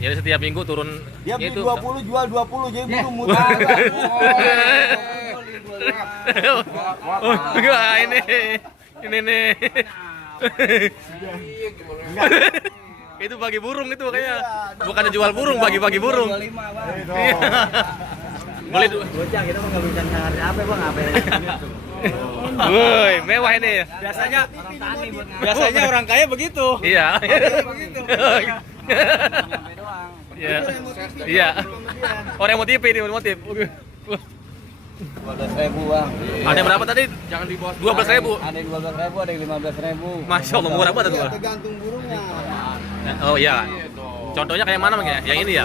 Jadi setiap minggu turun Dia beli itu. 20 jual 20 jadi burung muter. Oh, enggak ini nih. Itu bagi burung itu kayaknya. Bukannya jual burung, bagi-bagi burung. Iya. Boleh Bocah kita mah enggak bisa cari apa, Bang, apa gitu. Woi, mewah ini. Biasanya orang kaya begitu. Iya. Begitu. Iya. Iya. Orang yang motif ini motif. 12.000, Bang. Ada berapa tadi? Jangan di bawah 12.000. Ada yang 12.000, ada yang 15.000. Masya Allah, murah banget tuh. Tergantung burungnya. Oh iya. Contohnya kayak mana, Bang ya? Yang ini ya?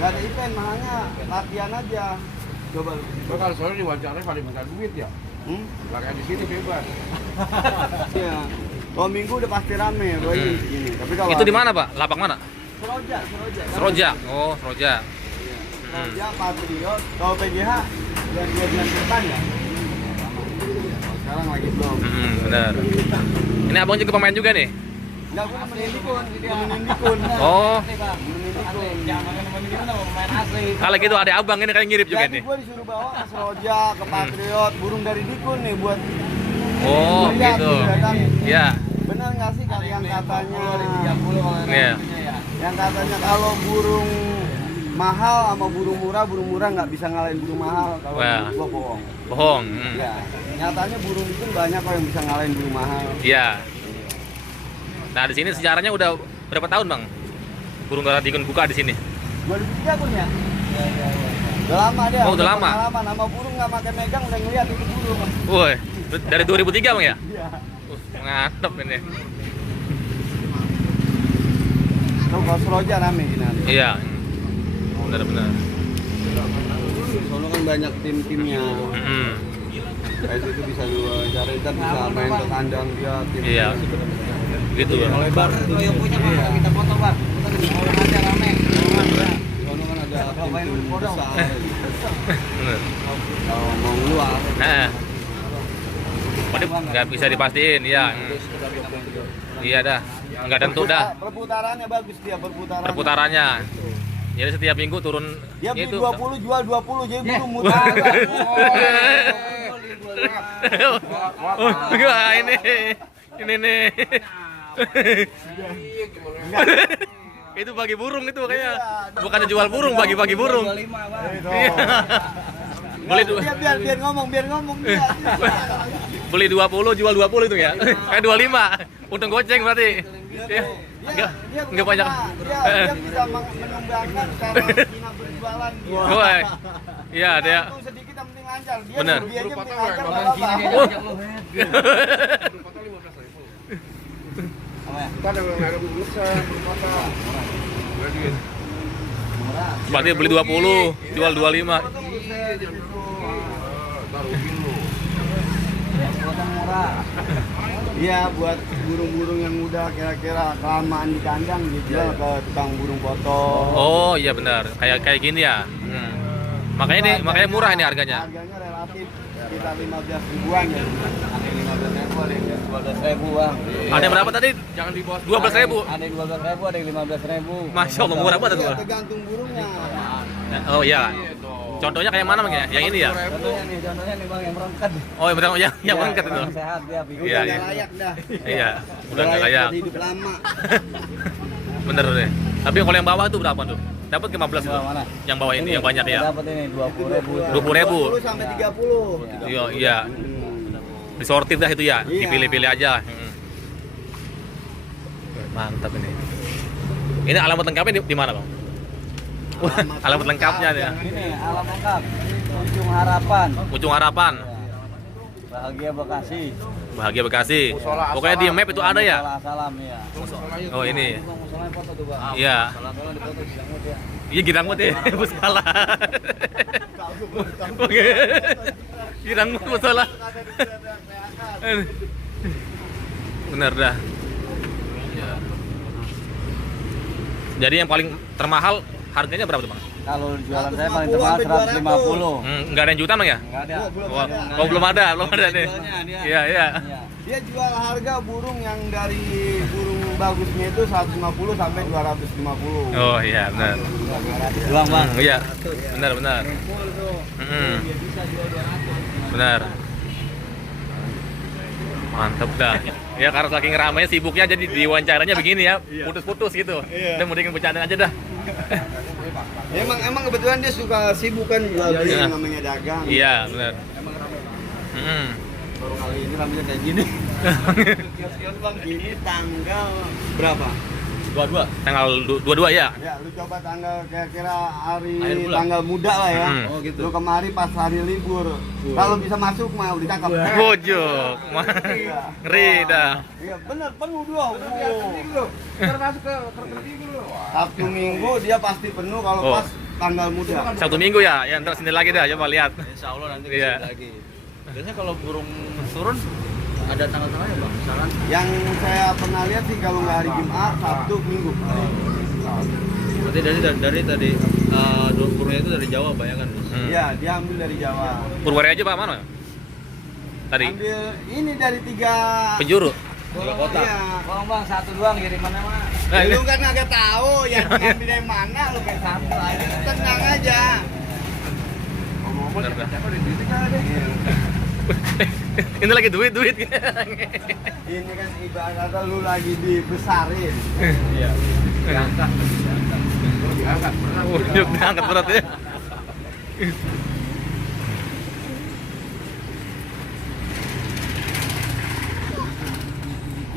Gak ada event, mahalnya latihan aja. Coba lu. Kalau soalnya diwawancara paling minta duit ya. Latihan di sini bebas. Iya. Kalau minggu udah pasti rame ya, boy. Ini. Tapi kalau Itu di mana, Pak? Lapak mana? Seroja. Seroja. Oh, Seroja. Seroja, Patriot. Kalau PGH bulan 2 bulan depan ya. Sekarang lagi belum. Benar. Ini abang juga pemain juga nih. Enggak, gua nemenin Dikun. Nemenin Dikun. Oh, Nemenin Dikun. Jangan nemenin dia nama pemain asli. kalau gitu ada abang ini kayak ngirip juga Jadi nih. gua disuruh bawa ke Seroja, ke Patriot, burung dari Dikun nih buat Oh, lihat, gitu. datangin. Iya. Benar nggak sih kalau yang katanya Iya. yang katanya kalau burung mahal sama burung murah nggak bisa ngalahin burung mahal. Kalau Wah. gua bohong. Bohong. Ya, nyatanya burung itu banyak kok yang bisa ngalahin burung mahal. Iya. Nah, di sini sejarahnya udah berapa tahun, Bang? Burung Darah Dikun buka di sini. 2003 pun ya? Udah lama dia. Oh, udah lama. Pengalaman sama burung nggak pakai megang udah ngeliat itu burung. Woi, dari 2003, Bang ya? Iya. Mantap ini. Tuh kalau Seroja rame gini. Iya. Benar-benar. Soalnya kan banyak tim-timnya. Kayak situ bisa gua cari, ntar bisa main ke kandang dia tim. Iya. Gitu ya. Lebar itu yang punya Pak, kita foto Pak. Kita di orang aja rame. Soalnya kan ada tim besar. Bener. Kalau mau ngeluar. Nah. Waduh, nggak bisa dipastiin, iya. Iya dah, nggak tentu dah. Perputarannya bagus dia, perputarannya. Perputarannya. Jadi setiap minggu turun Dia beli itu. 20 jual 20 jadi burung mutar. Oh, enggak ini nih. Itu bagi burung itu kayaknya. Bukannya jual burung, bagi burung. Iya. Beli biar ngomong dia. Beli 20 jual 20 itu ya. Kayak 25. Untung goceng berarti. Ya. Enggak banyak. Dia bisa menyumbangkan cara Cina berjualan dia. Woi. Iya, dia. Untung sedikit yang penting lancar. Dia Bener. dia aja penting lancar. Kita ada urusan berpotong. Berarti beli 20, jual 25. Iya, buat burung-burung yang udah kira-kira kelamaan di kandang dijual ke tukang burung potong. Oh, iya benar. Kayak gini ya. Makanya murah ini harganya. Harganya relatif sekitar 15 ribuan ya. Ada 15 ribu, ada yang 12 ribu bang. Ada berapa tadi? Jangan di bawah 12.000. Ada yang 12 ribu, ada yang 15 ribu. Masya Allah, murah banget tuh. Iya, tergantung burungnya. Oh iya. Contohnya kayak mana bang ya? Yang ini ya? Contohnya nih bang yang merangkat. Oh yang betul yang berangkat itu. Sehat dia, Iya, udah iya. nggak layak dah. Iya, udah nggak layak. Udah hidup lama. Bener deh. Tapi kalau yang bawah tuh berapa tuh? Dapat 15 tuh. Mana? Yang bawah ini yang banyak ya. Dapat ini 20 ribu. 20.000. 20 sampai 30. Iya, iya. Disortir dah itu ya. Iya. Dipilih-pilih aja. Mantap ini. Ini alamat lengkapnya di mana bang? Alamat lengkapnya nih. Ini alamat lengkap. Ujung Harapan. Ujung Harapan. Bahagia Bekasi. Bahagia Bekasi. Pokoknya di map itu ada ya. Salam ya. Oh ini. Musolanya foto tuh bang. Iya. Salam di foto sidang ya. Iya girang banget ya. Salah. Girang banget salah. Bener dah. Jadi yang paling termahal harganya berapa tuh bang? Kalau jualan saya paling termahal 150. Nggak ada yang jutaan bang ya? Enggak ada. Oh belum ada nih. Iya iya. Dia jual harga burung yang dari burung bagusnya itu 150 sampai 250. Oh iya benar. Doang bang. Iya benar. Benar. Mantap dah. Ya karena saking ramainya sibuknya jadi diwawancaranya begini ya, putus-putus gitu. Dan mending bercanda aja dah. Emang kebetulan dia suka sibuk kan jual beli yang namanya dagang. Iya benar. Baru kali ini ramenya kayak gini. Kios-kios bang gini tanggal berapa? 22. Tanggal 22 ya. Ya, lu coba tanggal kira-kira hari Akhir bulan. tanggal muda lah ya. Oh, gitu. Lu kemari pas hari libur. Kalau bisa masuk mah udah cakep. Bojok. Ngeri dah. Iya, bener penuh dong. Termasuk ke minggu. Sabtu Minggu dia pasti penuh kalau Oh. pas tanggal muda. Sabtu Minggu ya. Ya ntar sini lagi dah, coba lihat. Insya Allah nanti Iya. lagi. Biasanya kalau burung turun ada tanggal-tanggalnya bang, misalkan Yang saya pernah lihat sih kalau nggak hari Jumat, Sabtu, Minggu. berarti dari tadi burungnya itu dari Jawa bayangkan. Iya, dia ambil dari Jawa. Purwari aja Pak mana? Tadi Ambil ini dari 3 penjuru. Kota. Iya. Bang, satu doang kirimannya mah. Nah, ini. Lu kan agak tahu yang ngambil dari mana, lu kayak satu aja. Tenang aja. Bener dah. Ini lagi duit. Ini kan ibaratnya lu lagi dibesarin. Iya. Diangkat. Diangkat berat ya.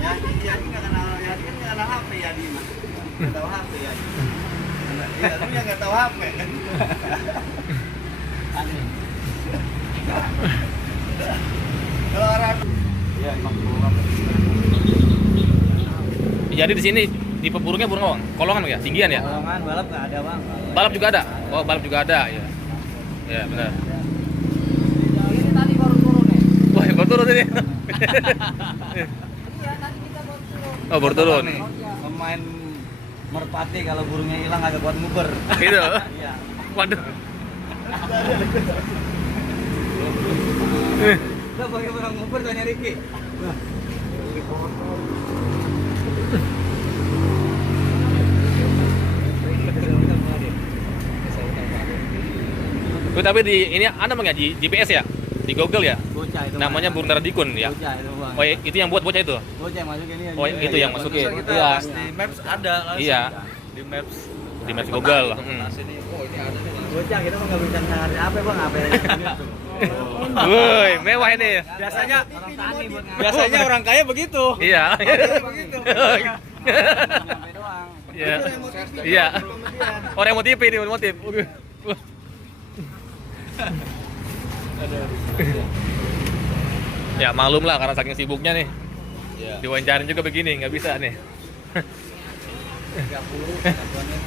Ya ini nggak kenal, ya ini nggak kenal HP ya di mah. Nggak tahu HP ya. Iya, lu yang nggak tahu HP. Kalau orang ya emang burung. Jadi di sini di burungnya burung apa, Bang? Kolongan Bang, ya? Tinggian ya? Kolongan balap nggak ada bang. Balap juga ada. Oh, balap juga ada ya. Ya, benar. Ini tadi baru turun nih. Wah, baru turun ini. Iya tadi kita baru turun. Oh, baru turun. Pemain merpati kalau burungnya hilang agak kuat nguber. Gitu. Iya. Waduh. Udah pakai orang ngoper tanya Ricky. Tapi di ini Anda punya GPS ya? Di Google ya? Bocah itu. Namanya Bang. Burung Dikun ya? Bocah itu bang. Oh, itu yang buat bocah itu? Bocah yang masukin ini. Oh, itu yang masukin. Kita Iya. pas di Maps ada langsung. Iya. Di Maps. Di Maps Google. Nah, sini. Oh, ini ada nih langsung. Bocah kita mah nggak bisa nyari apa bang, apa yang gitu. Woi, mewah ini. Biasanya Orang tani buat ngambil. biasanya orang kaya begitu. Iya. Begitu. Nyampe doang. Iya. Iya. Orang yang motif ini, motif. Ya maklum lah karena saking sibuknya nih. Iya. Diwawancarin juga begini, nggak bisa nih. 30 satuannya.